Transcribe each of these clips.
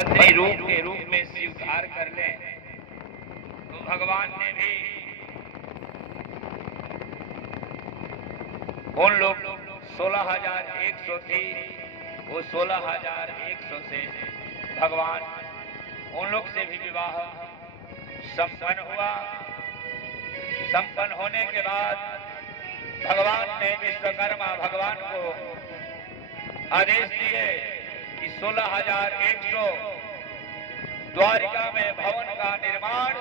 पत्नी रूप के रूप में स्वीकार कर ले तो भगवान ने भी उन लोग 16,100 थी, वो 16,100 से भगवान उन लोग से भी विवाह संपन्न हुआ। संपन्न होने के बाद भगवान ने विश्वकर्मा भगवान को आदेश दिए कि 16,100 द्वारिका में भवन का निर्माण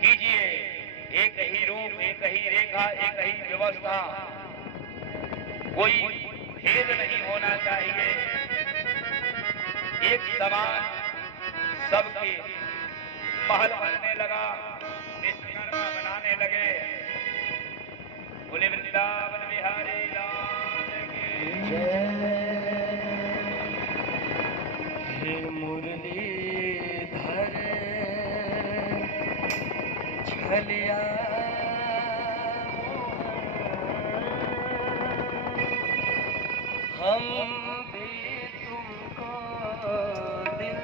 कीजिए। एक ही रूप, एक ही रेखा, एक ही व्यवस्था, कोई भेद नहीं होना चाहिए। एक समान सबके महल बनने लगा, विश्वकर्मा बनाने लगे। बोले वृंदावन बिहारी लाल की जय। हे मुरलीधर छलिया हम भी तुमको दिल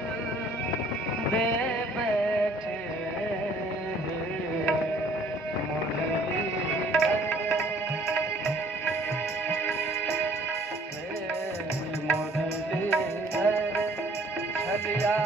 दे बैठे मुरलीधर छलिया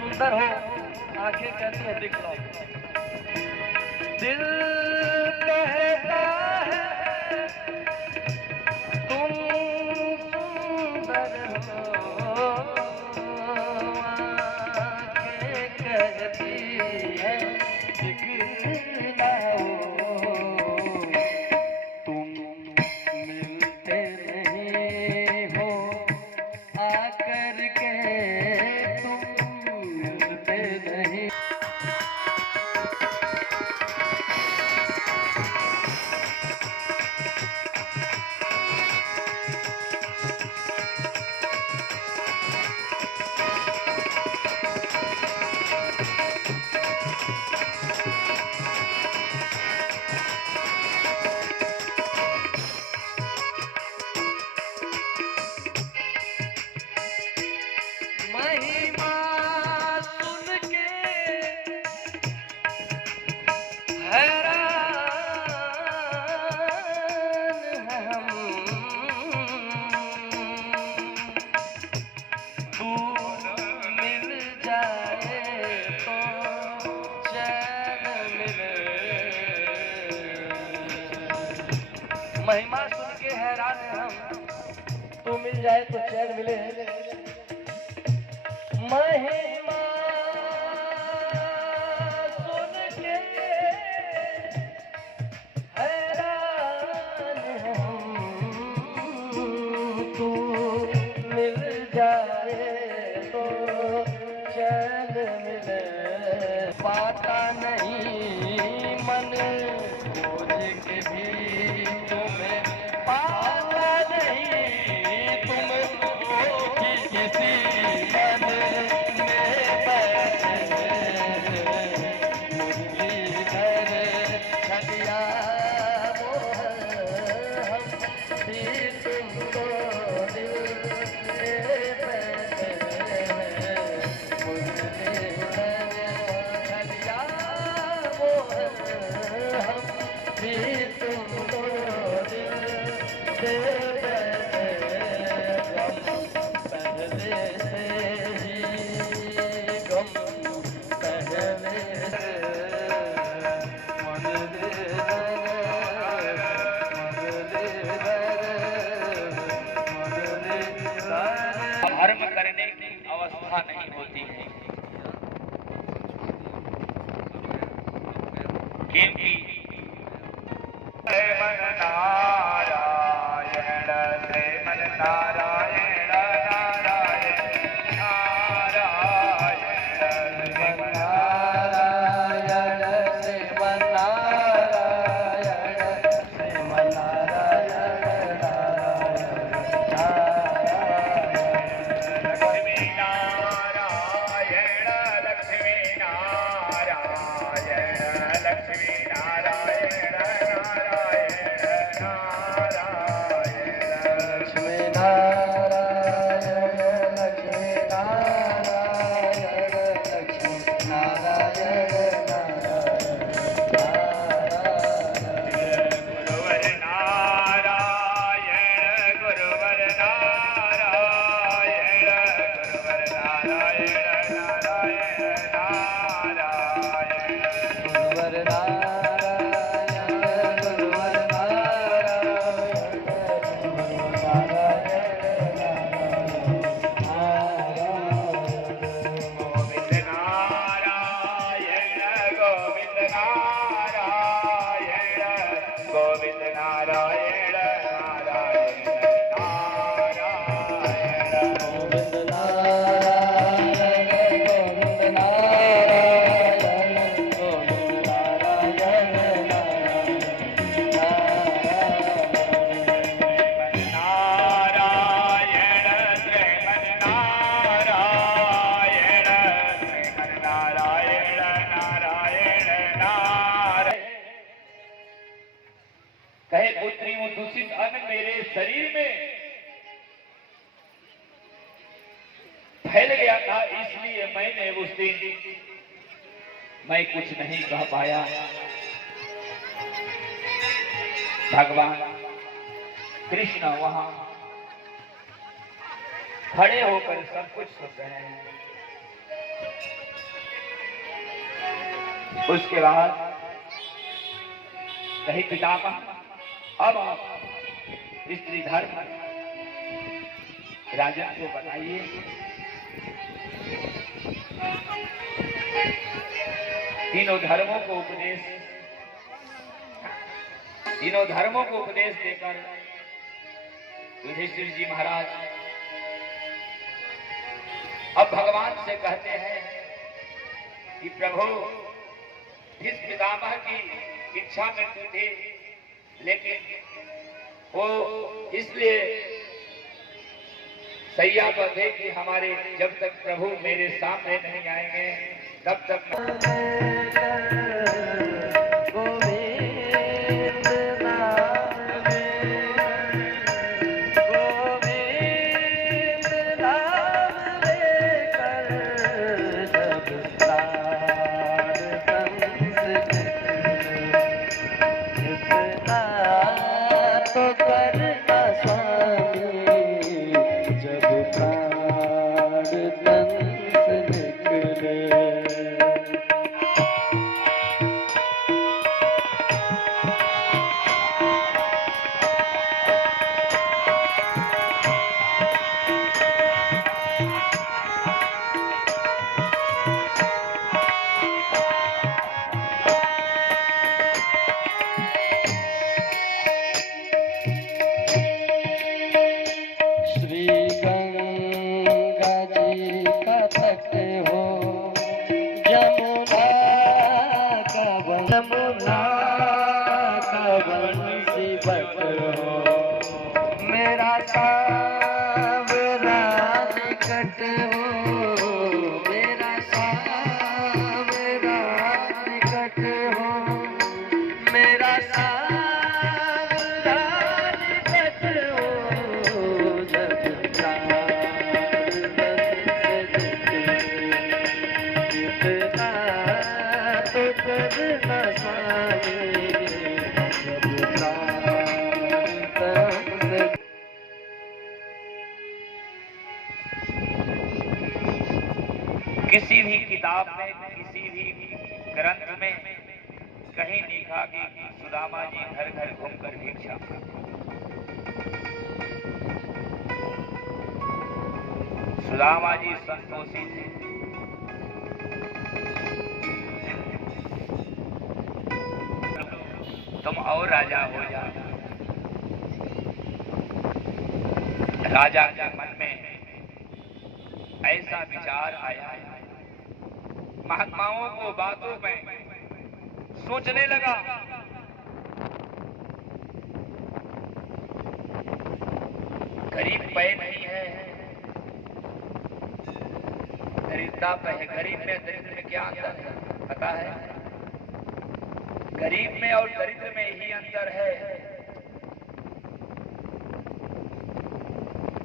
सुंदर हो, आंखें कहती है दिख लो। दिल कहता है तुम सुंदर हो, आंखें कहती है दिखलाओ। तुम मिलते नहीं हो आकर के, महिमा सुन के हैरान हम, दूर मिल जाए तो चैन मिले। महिमा सुन के हैरान हम, तू मिल जाए तो चैन मिले। महिमा सुन के हैरान हम, तू मिल जाए तो चैन मिले। पाता नहीं मन खोज के भी तुम्हें, पाता नहीं तुम किसी मन में क्योंकि श्रीमन नारायण श्रीमन नारायण नारायण नारायण श्रीमन नारायण श्रीमन नारायण श्रीमन नारायण लक्ष्मी नारायण लक्ष्मी नारायण लक्ष्मी नारायण कहे पुत्री वो दूषित अन्न मेरे शरीर में फैल गया था, इसलिए मैंने उस दिन मैं कुछ नहीं कह पाया। भगवान कृष्ण वहां खड़े होकर सब कुछ सुन रहे हैं। उसके बाद कही पितामह अब आप स्त्री धर्म राजन को बताइए। तीनों धर्मों को उपदेश देकर युधिष्ठिर जी महाराज अब भगवान से कहते हैं कि प्रभु इस पितामह की इच्छा मृत्यु थी, लेकिन वो इसलिए सैया पर थे कि हमारे जब तक प्रभु मेरे सामने नहीं आएंगे तब तक मेरा सावरा निकट हो, मेरा सावरा निकट हो, मेरा सावरा निकट हो, जब इतना तो करना किसी भी किताब में, किसी भी ग्रंथ में कहीं लिखा कि सुदामा जी घर घर घूमकर भिक्षा, सुदामा जी संतोषी थे। तुम और राजा हो जा। राजा के मन में ऐसा विचार आया, महात्माओं को बातों में सोचने लगा। गरीब पे नहीं है, दरिद्रता पे है। गरीब में दरिद्र में क्या अंतर है पता है? गरीब में और दरिद्र में ही अंतर है।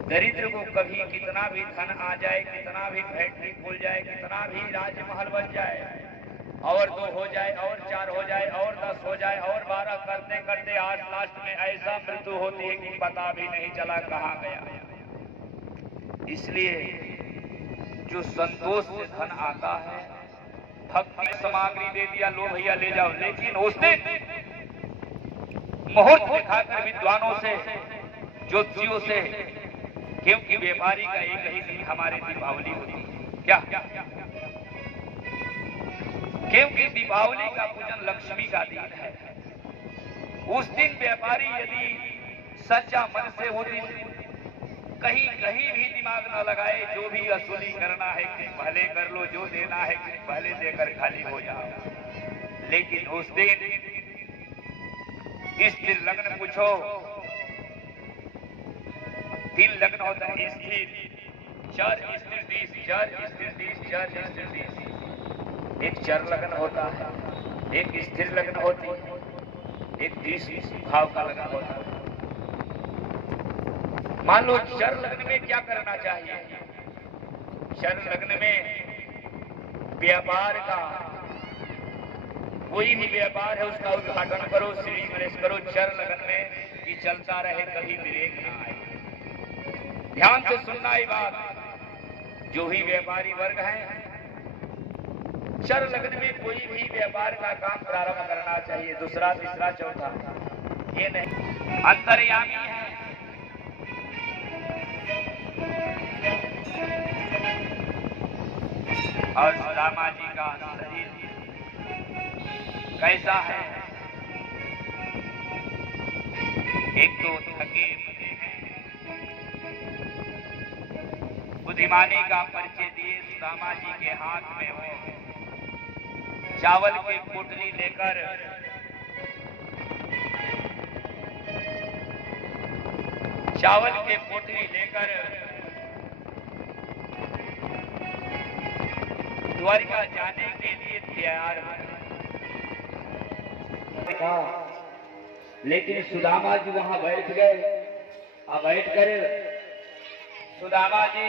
दरिद्र को कभी कितना भी धन आ जाए, कितना भी फैक्ट्री खुल जाए, कितना भी राजमहल बन जाए, और 2 हो जाए, और 4 हो जाए, और 10 हो जाए, और 12 करते करते आज लास्ट में ऐसा मृत्यु होती है कि पता भी नहीं चला कहाँ गया। इसलिए जो संतोष से धन आता है, भक्ति सामग्री दे दिया, लो भैया ले जाओ, लेकिन उसने मुहूर्त दिखाकर विद्वानों से, ज्योतिषियों से, क्योंकि व्यापारी का एक ही दिन हमारे दीपावली होती है क्या? क्योंकि दीपावली का पूजन लक्ष्मी का दिन है। उस दिन व्यापारी यदि सच्चा मन से वो दिन कहीं कहीं भी दिमाग न लगाए, जो भी वसूली करना है कि पहले कर लो, जो देना है कि पहले देकर खाली हो जाओ। लेकिन उस दिन स्थिर लग्न पूछो, 3 लग्न होता है स्थिर, 4 स्थिर 20, 4 स्थिर 20, 4 स्थिर 20। एक चर लग्न होता है, एक स्थिर लग्न होती है, एक 20 भाव का लग्न होता है। मान लो चर लग्न में क्या करना चाहिए? चर लग्न में व्यापार का, कोई भी व्यापार है उसका उद्घाटन करो, श्री गणेश करो चर लग्न में, कि चलता रहे, कभी ब्रेक ना आए। ध्यान से सुनना ये बात। जो भी व्यापारी वर्ग है, चर लग्न में कोई भी व्यापार का काम प्रारंभ करना चाहिए। दूसरा, तीसरा, चौथा ये नहीं, अंतर्यामी है। और सुदामा जी का शरीर कैसा है? एक तो थके हुए हैं। बुद्धिमानी का परिचय दिए सुदामा जी के हाथ में वो चावल की पोटली लेकर द्वारिका जाने के लिए तैयार था। लेकिन सुदामा जी वहां बैठ गए। अब बैठ कर सुदामा जी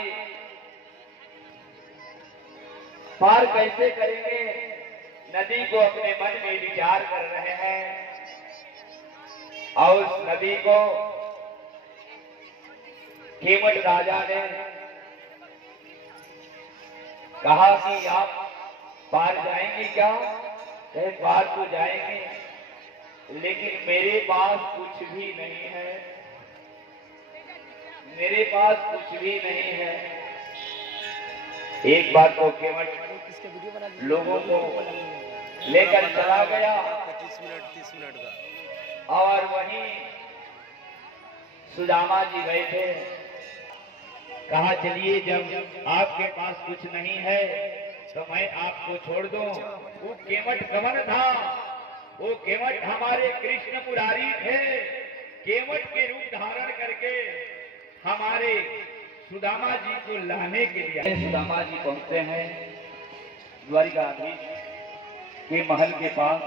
पार कैसे करेंगे, नदी को अपने मन में विचार कर रहे हैं। और उस नदी को केवट राजा ने कहा कि आप पार जाएंगे क्या? कहे पार तो जाएंगे, लेकिन मेरे पास कुछ भी नहीं है, मेरे पास कुछ भी नहीं है। एक बार तो केवट लोगों को लेकर चला गया 25 मिनट का, और वहीं सुदामा जी गए थे। कहा चलिए, जब आपके पास कुछ नहीं है तो मैं आपको छोड़ दूं। वो केवट कवन था, वो केवट हमारे कृष्ण मुरारी थे। केवट के रूप धारण करके हमारे सुदामा जी को लाने के लिए सुदामा जी पहुंचते हैं द्वारिकाधीश के महल के पास।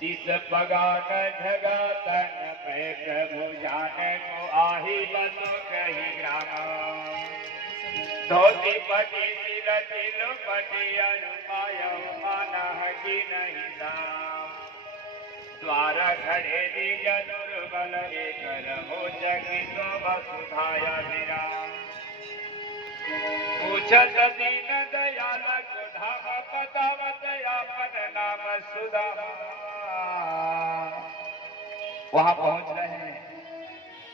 शीश पगान झगा तन पे प्रभु जाने को आही बसो कही ग्राम। धोती पटी सिर तिल पटी अनुमाय माना की नहीं दाम। द्वारा खड़े दीज दुर्बल एक रहो जगी तो वसुधाया विराम। पूछत दीन दयाल को धाम बतावत आपन नाम सुदामा। वहां पहुंच रहे हैं